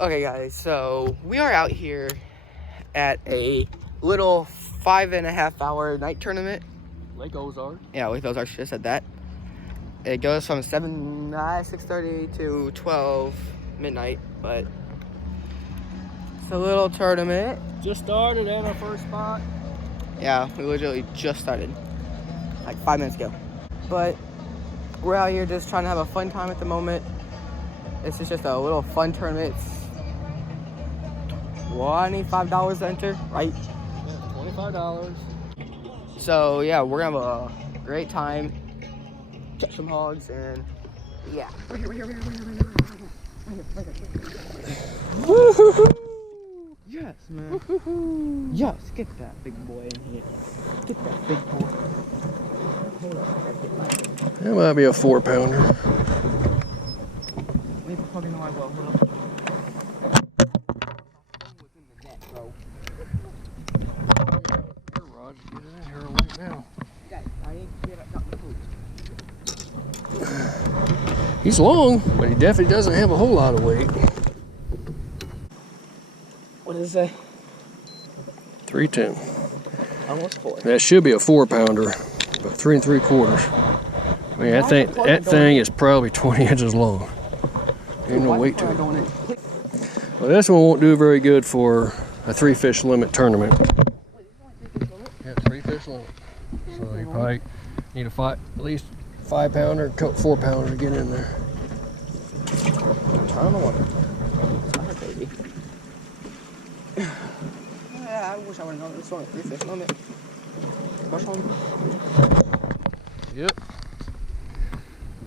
Okay guys, so we are out here at a little 5.5 hour night tournament. Lake Ozarks. Yeah, Lake Ozarks, just said that. It goes from 6:30 to 12 midnight, but it's a little tournament. Just started at our first spot. Yeah, we literally just started, like 5 minutes ago. But we're out here just trying to have a fun time at the moment. This is just a little fun tournament. It's $25 to enter, right? Yeah, $25. So yeah, we're gonna have a great time. Catch some hogs and yeah. Woo-hoo-hoo. Yes, man. Woo-hoo-hoo. Yes, get that big boy in here. Get that big boy. That might be a 4-pounder. We fucking know I will. Hold up. Roger, get in here right now. I ain't got my food. He's long, but he definitely doesn't have a whole lot of weight. What does it say? 310. Almost 4. That should be a 4-pounder, but 3 3/4. I mean, that thing is probably 20 inches long. Ain't no weight to it. Well, this one won't do very good for a 3-fish limit tournament. Yeah, 3-fish limit. So you probably need at least 5-pounder, 4-pounder to get in there. Turn on the water. Alright, baby. Yeah, I wish I would have known this one. 3-fish limit. Brushhog. Yep.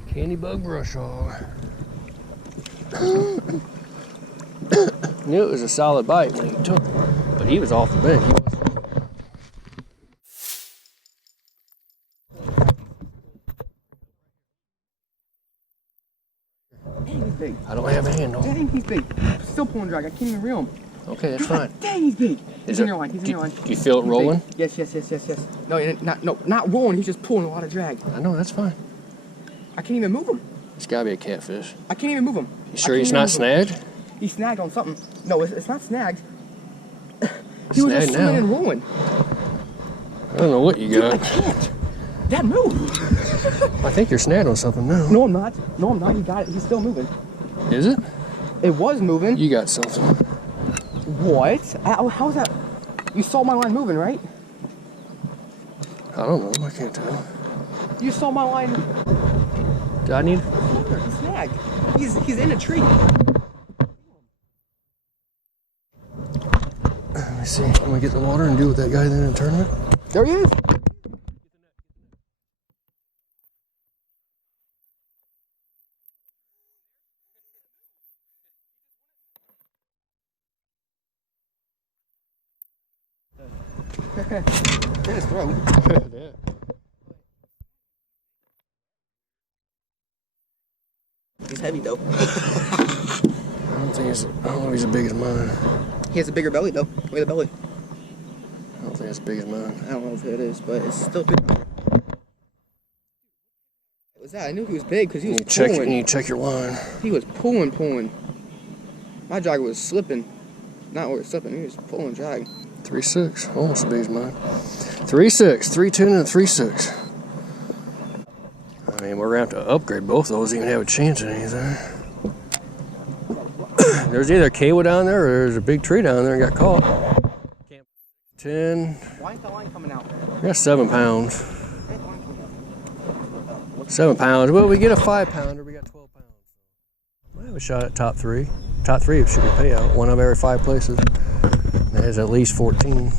Candy bug brush hog. Knew it was a solid bite when he took it, but he was off the bank. Dang, he's big. I don't have a handle. Dang, he's big. Still pulling drag. I can't even reel him. Okay, that's fine. Dang, he's big. He's in your line. He's in your line. Do you feel it rolling? Yes. No, not rolling. He's just pulling a lot of drag. I know, that's fine. I can't even move him. It's gotta be a catfish. I can't even move him. You sure he's not snagged? He's snagged on something. No, it's not snagged. He was just Snagged swimming now. and rolling. I don't know what you got. Dude, I can't. Dad, move. I think you're snagged on something now. No, I'm not. No, I'm not. He got it. He's still moving. Is it? It was moving. You got something. What? How's that? You saw my line moving, right? I don't know. I can't tell. You saw my line. Do I need? He's snagged. He's in a tree. Let me see. I'm gonna get in the water and deal with that guy then in the tournament. There he is. In his throat. Yeah. He's heavy though. I don't know if he's as big as mine. He has a bigger belly though. Look at the belly. I don't think it's as big as mine. I don't know if it is, but it's still big. What was that? I knew he was big because he was pulling. You need to check your line. He was pulling. My drag was slipping. Not where it's slipping. He was pulling drag. 3.6, almost as big as mine. 3.6, 3.10 and 3.6. I mean, we're going to have to upgrade both of those to even have a chance at anything. There's either a cable down there or there's a big tree down there and got caught. 10. Why is the line coming out? We got 7 pounds. 7 pounds. Well, we get a 5-pounder, we got 12 pounds. We have a shot at top 3. Top 3 should be payout. One of every 5 places. That is at least 14.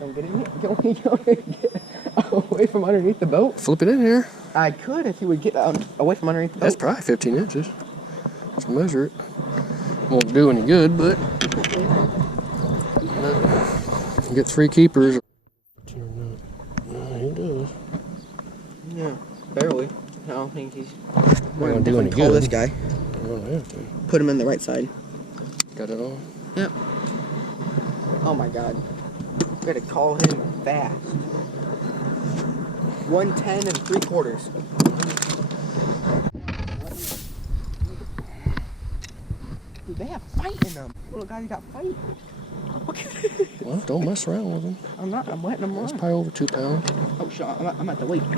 Don't get in here. Get away from underneath the boat. Flip it in here. I could if you would get away from underneath the boat. That's probably 15 inches. Let's measure it. Won't do any good, but you get 3 keepers. No, he does. Yeah, barely. I don't think he's Not gonna do any call good. This guy. I don't have to. Put him in the right side. Got it on? Yep. Oh my God. We gotta call him fast. 110 3/4. Dude, they have fight in them. Little guys got fight. Well, don't mess around with them. I'm not. I'm letting them run. It's probably over 2 pounds. Oh, shit. I'm at the weight. He's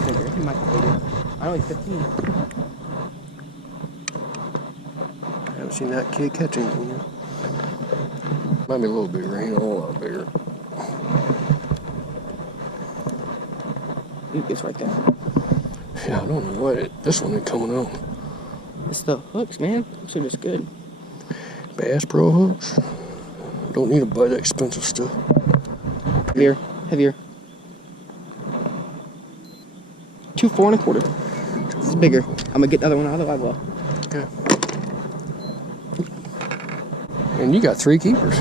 bigger. He might be bigger. I know he's 15. I haven't seen that kid catch anything yet. Might be a little bigger. He ain't a whole lot bigger. It's right there. Yeah, I don't know what this one ain't coming on. It's the hooks, man. Hooks are just good. Bass Pro hooks. Don't need to buy that expensive stuff. Heavier. Heavier. 2 4 1/4. It's bigger. I'm gonna get the other one out of the live well. Okay. And you got 3 keepers.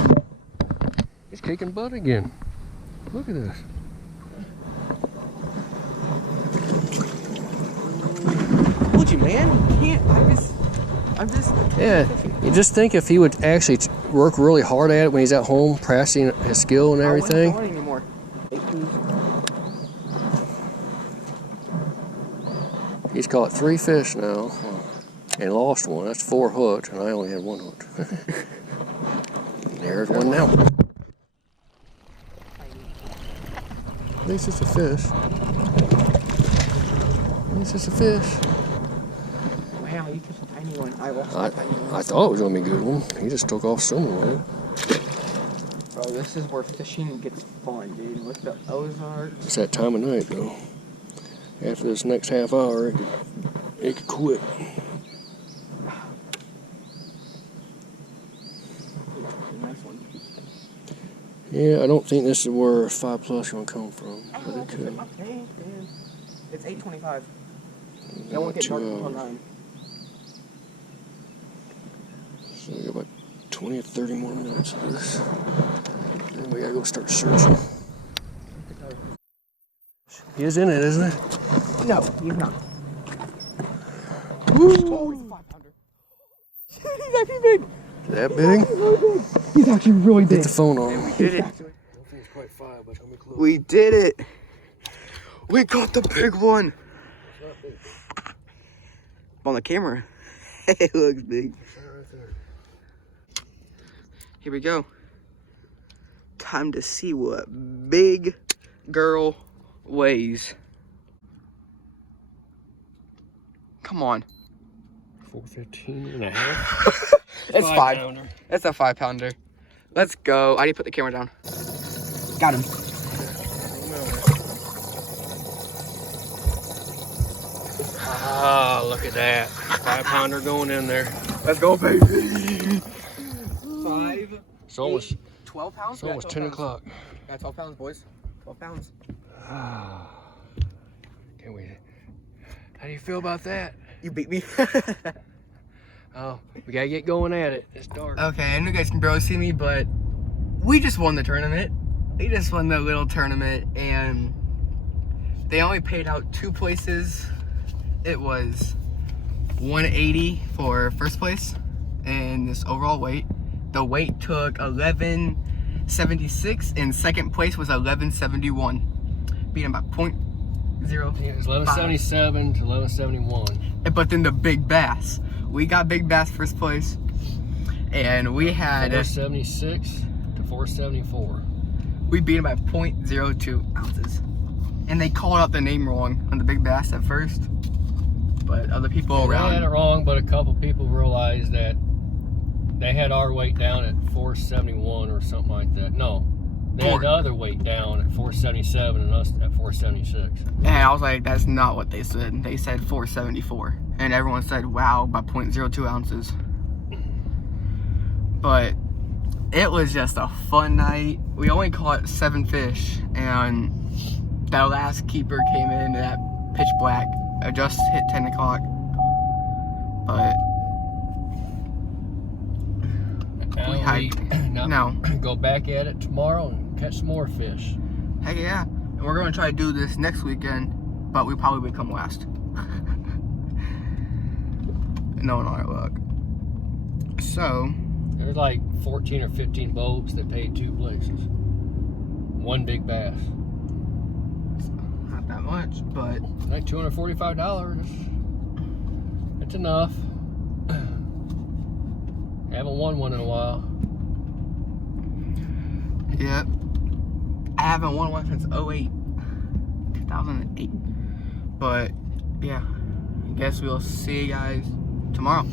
He's kicking butt again. Look at this. Told you, man. You can't. I'm just. Yeah, you just think if he would actually work really hard at it when he's at home, practicing his skill and everything. I don't anymore. He's caught 3 fish now and lost 1. That's 4 hooks, and I only had 1 hook. There's one now. At least it's a fish. At least it's a fish. Wow, you catch a tiny one. I thought it was going to be a good one. He just took off somewhere. Bro, this is where fishing gets fun, dude. Look at the Ozarks. It's that time of night, though. After this next half hour, it could quit. Nice one. Yeah, I don't think this is where 5 plus gonna come from, but it could. Okay, man. It's 8:25. I won't get dark until 9. So we got about 20 or 30 more minutes of this. Then we gotta go start searching. He is in it, isn't it? No, he's not. Woo! Oh, he's a 5-pounder. He's actually big. That big? He's actually really big. Get the phone on. We did it. I don't think it's quite 5, but it's gonna be close. We did it. We caught the big one. On the camera. It looks big. Here we go. Time to see what big girl weighs. Come on. 415 and a half. It's 5. Pounder. It's a 5-pounder. Let's go. I need to put the camera down. Got him. Ah, look at that. 5-pounder going in there. Let's go, baby. 5. It's almost 12 pounds? It's almost 10 o'clock. Yeah, 12 pounds, boys. 12 pounds. Can't wait. How do you feel about that? You beat me. Oh, we gotta get going at it. It's dark. Okay, I know you guys can barely see me, but we just won the tournament. We just won the little tournament, and they only paid out 2 places. It was 180 for first place and this overall weight. The weight took 1176, and second place was 1171, beating by 0.05. Yeah, it was 1177 to 1171. But then the big bass. We got big bass first place, and we had 476 to 474. We beat him by 0.02 ounces. And they called out the name wrong on the big bass at first, but other people around. They had it wrong, but a couple people realized that they had our weight down at 471 or something like that. No, they had the other weight down at 477 and us at 476. And I was like, that's not what they said. They said 474. And everyone said, wow, by 0.02 ounces. But it was just a fun night. We only caught 7 fish, and that last keeper came in at pitch black. It just hit 10 o'clock. But now go back at it tomorrow and catch some more fish. Heck yeah. And we're going to try to do this next weekend, but we probably would come last. Knowing our luck. So there's like 14 or 15 boats that paid 2 places. 1 big bass. much, but like $245. It's enough. Haven't won one in a while. yep. I haven't won one since 2008. But yeah, I guess we'll see you guys tomorrow.